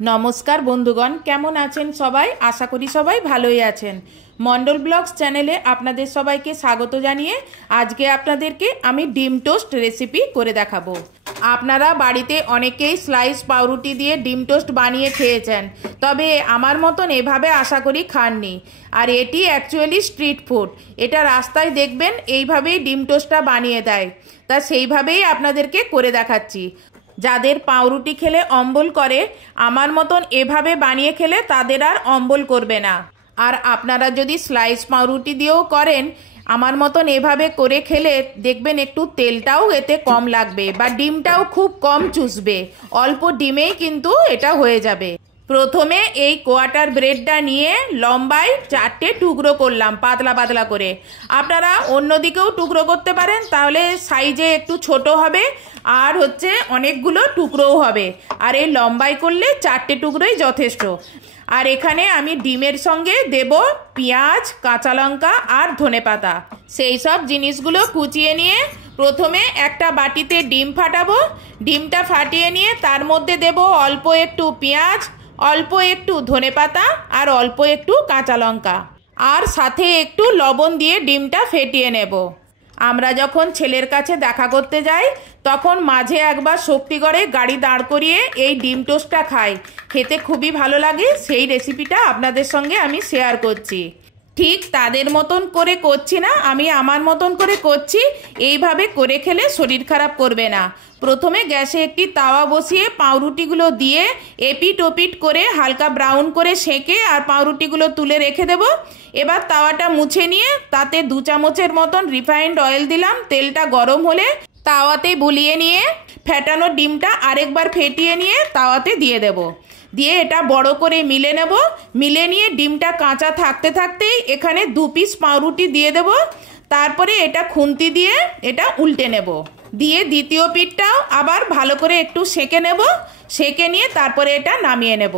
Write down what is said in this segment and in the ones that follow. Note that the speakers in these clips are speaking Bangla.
নমস্কার বন্ধুগণ, কেমন আছেন সবাই? আশা করি সবাই ভালোই আছেন। মন্ডল ব্লগস চ্যানেলে আপনাদের সবাইকে স্বাগত জানিয়ে আজকে আপনাদেরকে আমি ডিম টোস্ট রেসিপি করে দেখাবো। আপনারা বাড়িতে অনেকেই স্লাইস পাউরুটি দিয়ে ডিম টোস্ট বানিয়ে খেয়েছেন, তবে আমার মতন এভাবে আশা করি খাননি। আর এটি অ্যাকচুয়ালি স্ট্রিট ফুড। এটা রাস্তায় দেখবেন এইভাবেই ডিম টোস্টটা বানিয়ে দেয়, তা সেইভাবেই আপনাদেরকে করে দেখাচ্ছি। যাদের পাউরুটি খেলে অম্বল করে, আমার মতন এভাবে বানিয়ে খেলে তাদের আর অম্বল করবে না। আর আপনারা যদি স্লাইস পাউরুটি দিয়েও করেন, আমার মতন এভাবে করে খেলে দেখবেন একটু তেলটাও এতে কম লাগবে বা ডিমটাও খুব কম চুষবে। অল্প ডিমেই কিন্তু এটা হয়ে যাবে। প্রথমে এই কোয়াটার ব্রেডটা নিয়ে লম্বায় 4টে টুকরো করলাম পাতলা পাতলা করে। আপনারা অন্যদিকেও টুকরো করতে পারেন, তাহলে সাইজে একটু ছোট হবে আর অনেকগুলো টুকরোও হবে। আর এই লম্বাই করলে 4টে টুকরোই যথেষ্ট। আর এখানে আমি ডিমের সঙ্গে দেব পেঁয়াজ, কাঁচা লঙ্কা আর ধনেপাতা। সেই সব জিনিসগুলো কুচিয়ে নিয়ে প্রথমে একটা বাটিতে ডিম ফাটাবো। ডিমটা ফাটিয়ে নিয়ে তার মধ্যে দেব অল্প একটু পেঁয়াজ, অল্প একটু ধনেপাতা আর অল্প একটু কাঁচা লঙ্কা, আর সাথে একটু লবণ দিয়ে ডিমটা ফেটিয়ে নেব। আমরা যখন ছেলের কাছে দেখা করতে যাই, তখন মাঝে একবার শক্তিগড়ে গাড়ি দাঁড় করিয়ে এই ডিম টোস্টটা খাই। খেতে খুবই ভালো লাগে। সেই রেসিপিটা আপনাদের সঙ্গে আমি শেয়ার করছি। ঠিক তাদের মতন করে করছি না, আমি আমার মতন করে করছি। এইভাবে করে খেলে শরীর খারাপ করবে না। প্রথমে গ্যাসে একটি তাওয়া বসিয়ে পাউরুটিগুলো দিয়ে এপিট ওপিট করে হালকা ব্রাউন করে সেঁকে আর পাউরুটিগুলো তুলে রেখে দেব। এবার তাওয়াটা মুছে নিয়ে তাতে 2 চামচের মতন রিফাইন্ড অয়েল দিলাম। তেলটা গরম হলে তাওয়াতে বুলিয়ে নিয়ে ফেটানো ডিমটা আরেকবার ফেটিয়ে নিয়ে তাওয়াতে দিয়ে দেব। দিয়ে এটা বড় করে মিলে নেব। মিলে নিয়ে ডিমটা কাঁচা থাকতে থাকতেই এখানে 2 পিস পাউরুটি দিয়ে দেব। তারপরে এটা খুন্তি দিয়ে এটা উল্টে নেব। দিয়ে দ্বিতীয় পিঠটাও আবার ভালো করে একটু সেঁকে নেব। সেঁকে নিয়ে তারপরে এটা নামিয়ে নেব।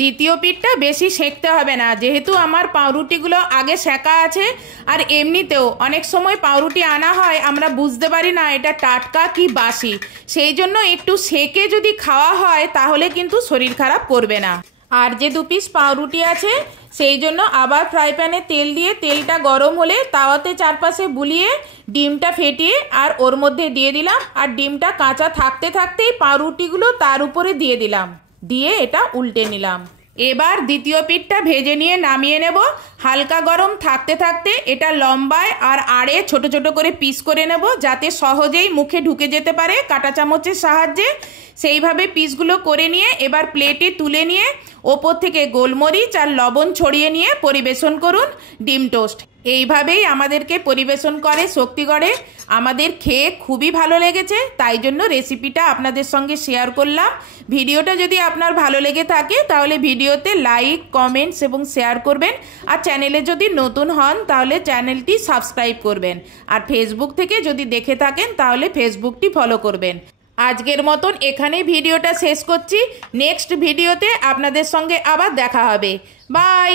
দ্বিতীয় পিঠটা বেশি সেঁকতে হবে না, যেহেতু আমার পাউরুটিগুলো আগে সেঁকা আছে। আর এমনিতেও অনেক সময় পাউরুটি আনা হয়, আমরা বুঝতে পারি না এটা টাটকা কি বাসি। সেই জন্য একটু সেঁকে যদি খাওয়া হয় তাহলে কিন্তু শরীর খারাপ করবে না। আর যে 2 পিস পাউরুটি আছে, সেই জন্য আবার ফ্রাই প্যানে তেল দিয়ে তেলটা গরম হলে তাওয়াতে চারপাশে বুলিয়ে ডিমটা ফেটিয়ে আর ওর মধ্যে দিয়ে দিলাম। আর ডিমটা কাঁচা থাকতে থাকতেই পাউরুটিগুলো তার উপরে দিয়ে দিলাম। দিয়ে এটা উল্টে নিলাম। এবার দ্বিতীয় পিঠটা ভেজে নিয়ে নামিয়ে নেব। হালকা গরম থাকতে থাকতে এটা লম্বায় আর আড়ে ছোট ছোট করে পিস করে নেব, যাতে সহজেই মুখে ঢুকে যেতে পারে কাঁটা চামচের সাহায্যে। সেইভাবে পিসগুলো করে নিয়ে এবার প্লেটে তুলে নিয়ে ওপর থেকে গোলমরিচ আর লবণ ছড়িয়ে নিয়ে পরিবেশন করুন ডিম টোস্ট। এইভাবেই আমাদেরকে পরিবেশন করে শক্তিগড়ে। আমাদের খেয়ে খুবই ভালো লেগেছে, তাই জন্য রেসিপিটা আপনাদের সঙ্গে শেয়ার করলাম। ভিডিওটা যদি আপনার ভালো লেগে থাকে তাহলে ভিডিওতে লাইক, কমেন্টস এবং শেয়ার করবেন। আর চ্যানেলে যদি নতুন হন তাহলে চ্যানেলটি সাবস্ক্রাইব করবেন। আর ফেসবুক থেকে যদি দেখে থাকেন তাহলে ফেসবুকটি ফলো করবেন। আজকের মতন এখানেই ভিডিওটা শেষ করছি। নেক্সট ভিডিওতে আপনাদের সঙ্গে আবার দেখা হবে। বাই।